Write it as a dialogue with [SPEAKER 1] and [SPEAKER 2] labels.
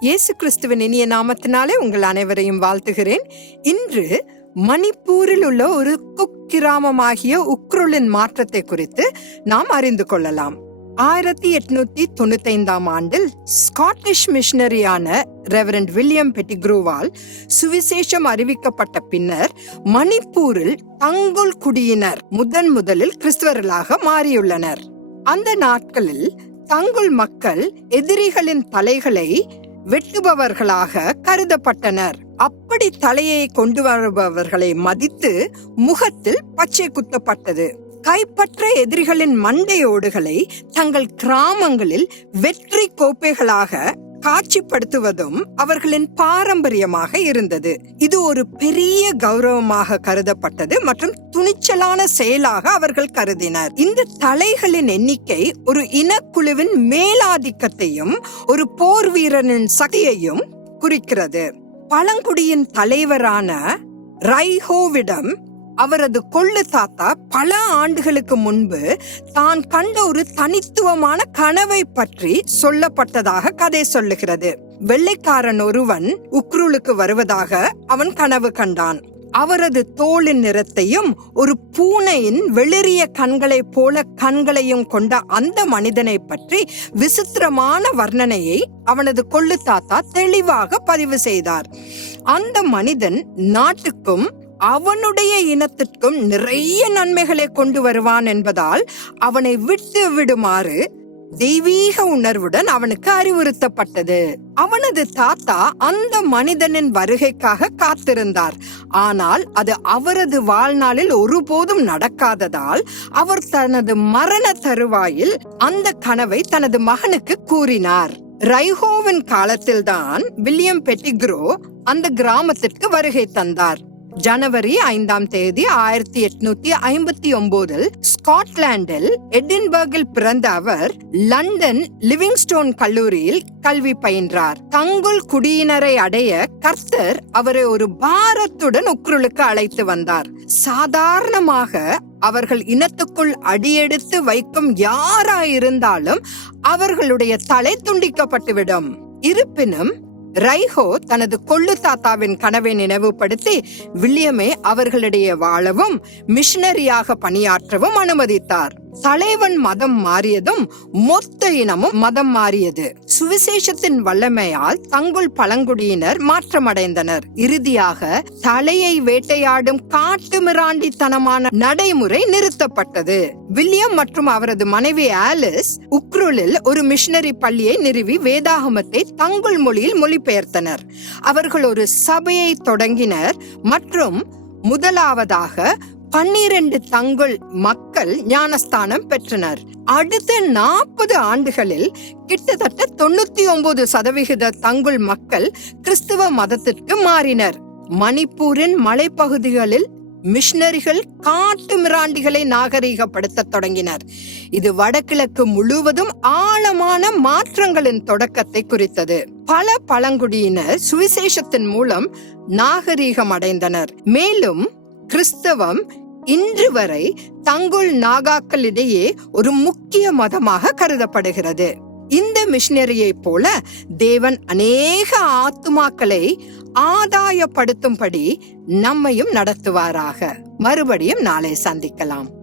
[SPEAKER 1] இயேசு கிறிஸ்துவின் இனிய நாமத்தினாலே உங்கள் அனைவரையும் வாழ்த்துகிறேன். இன்று மணிப்பூரில் உள்ள ஒரு குக்கிராமமாகிய உக்ருளின் மாற்றத்தை குறித்து நாம் அறிந்து கொள்ளலாம். ஆயிரத்தி எட்நூத்தி தொண்ணூத்தி ஐந்தாம் ஆண்டில் ஸ்காட்டிஷ் மிஷனரியான ரெவரண்ட் வில்லியம் பெட்டிக்ரூவால் சுவிசேஷம் அறிவிக்கப்பட்ட பின்னர் மணிப்பூரில் தங்குல் குடியினர் முதன் முதலில் கிறிஸ்தவர்களாக மாறியுள்ளனர். அந்த நாட்களில் தங்குல் மக்கள் எதிரிகளின் தலைகளை வெட்டுபவர்களாக கருதப்பட்டனர். அப்படி தலையை கொண்டு வருபவர்களை மதித்து முகத்தில் பச்சை குத்தப்பட்டது. கைப்பற்ற எதிரிகளின் மண்டையோடுகளை தங்கள் கிராமங்களில் வெற்றி கோப்பைகளாக காட்சிப்படுத்துவதும் அவர்களின் பாரம்பரியமாக இருந்தது. இது ஒரு பெரிய கௌரவமாக கருதப்பட்டது மற்றும் துணிச்சலான செயலாக அவர்கள் கருதினர். இந்த தலைகளின் எண்ணிக்கை ஒரு இனக்குழுவின் மேலாதிக்கத்தையும் ஒரு போர் வீரனின் சக்தியையும் குறிக்கிறது. பழங்குடியின் தலைவரான ரைஹோவிடம் அவரது கொள்ளு தாத்தா பல ஆண்டுகளுக்கு முன்பு தான் கண்ட ஒரு தனித்துவமான கனவை பற்றி சொல்லப்பட்டதாக கதை சொல்லுகிறது. வெள்ளைக்காரன் ஒருவன் உக்ருளுக்கு வருவதாக அவன் கனவு கண்டான். அவரது தோளின் நிறத்தையும் ஒரு பூனையின் வெளிரிய கண்களைப் போல கண்களையும் கொண்ட அந்த மனிதனை பற்றி விசித்திரமான வர்ணனையை அவனது கொள்ளு தாத்தா தெளிவாக பதிவு செய்தார். அந்த மனிதன் நாட்டுக்கும் அவனுடைய இனத்திற்கும் நிறைய நன்மைகளை கொண்டு வருவான் என்பதால் அவனை விட்டு விடுமாறு தெய்வீக உணர்வுடன் அவனுக்கு அறிவுறுத்தப்பட்டது. அவனது தாத்தா அந்த மனிதனின் வருகைக்காக காத்திருந்தார். ஆனால் அது அவரது வாழ்நாளில் ஒருபோதும் நடக்காததால் அவர் தனது மரண தருவாயில் அந்த கனவை தனது மகனுக்கு கூறினார். ரைஹோவின் காலத்தில்தான் வில்லியம் பெட்டிக்ரோ அந்த கிராமத்திற்கு வருகை தந்தார். ஜனவரி ஐந்தாம் தேதி ஆயிரத்தி எட்நூத்தி ஐம்பத்தி ஒன்பதில் ஸ்காட்லாண்டில் எடின்பர்கில் பிறந்த அவர் லண்டன் லிவிங்ஸ்டோன் கல்லூரியில் கல்வி பயின்றார். தங்குள் குடியினரை அடைய கர்த்தர் அவரை ஒரு பாரத்துடன் உக்ருளுக்கு அழைத்து வந்தார். சாதாரணமாக அவர்கள் இனத்துக்குள் அடியெடுத்து வைக்கும் யாராயிருந்தாலும் அவர்களுடைய தலை துண்டிக்கப்பட்டுவிடும். இருப்பினும் ரைஹோ தனது கொள்ளு தாத்தாவின் கனவை நினைவுபடுத்தி வில்லியமே அவர்களிடையே வாழவும் மிஷனரியாக பணியாற்றவும் அனுமதித்தார். தலைவன் மதம் மாறியதும் மொத்த இனமும் மதம் மாறியது. சுவிசேஷத்தின் வல்லமையால் தங்குள் பழங்குடியினர் மாற்றமடைந்தனர். இறுதியாக தலையை வேட்டையாடும் காட்டு மிராண்டித்தனமான நடைமுறை நிறுத்தப்பட்டது. வில்லியம் மற்றும் அவரது மனைவி ஆலிஸ் உக்ருலில் ஒரு மிஷனரி பள்ளியை நிறுவி வேதாகமத்தை தங்குள் மொழியில் மொழிபெயர்த்தனர். அவர்கள் ஒரு சபையை தொடங்கினர் மற்றும் முதலாவதாக பன்னிரண்டு தங்குள் மக்கள் ஞானஸ்தானம் பெற்றனர். அடுத்த நாற்பது ஆண்டுகளில் கிட்டத்தட்ட தொண்ணூத்தி ஒன்பது சதவிகித தங்குள் மக்கள் கிறிஸ்துவ மதத்திற்கு மாறினர். மணிப்பூரின் மலைப்பகுதிகளில் மிஷனரிகள் காட்டு மிராண்டிகளை நாகரீகப்படுத்த தொடங்கினர். இது வடகிழக்கு முழுவதும் ஆழமான மாற்றங்களின் தொடக்கத்தை குறித்தது. பல பழங்குடியினர் சுவிசேஷத்தின் மூலம் நாகரீகம் அடைந்தனர் மேலும் கிறிஸ்தவம் இன்று வரை தங்குள் நாகாக்களிடையே ஒரு முக்கிய மதமாக கருதப்படுகிறது. இந்த மிஷினரியை போல தேவன் அநேக ஆத்துமாக்களை ஆதாயப்படுத்தும்படி நம்மையும் நடத்துவாராக. மறுபடியும் நாளை சந்திக்கலாம்.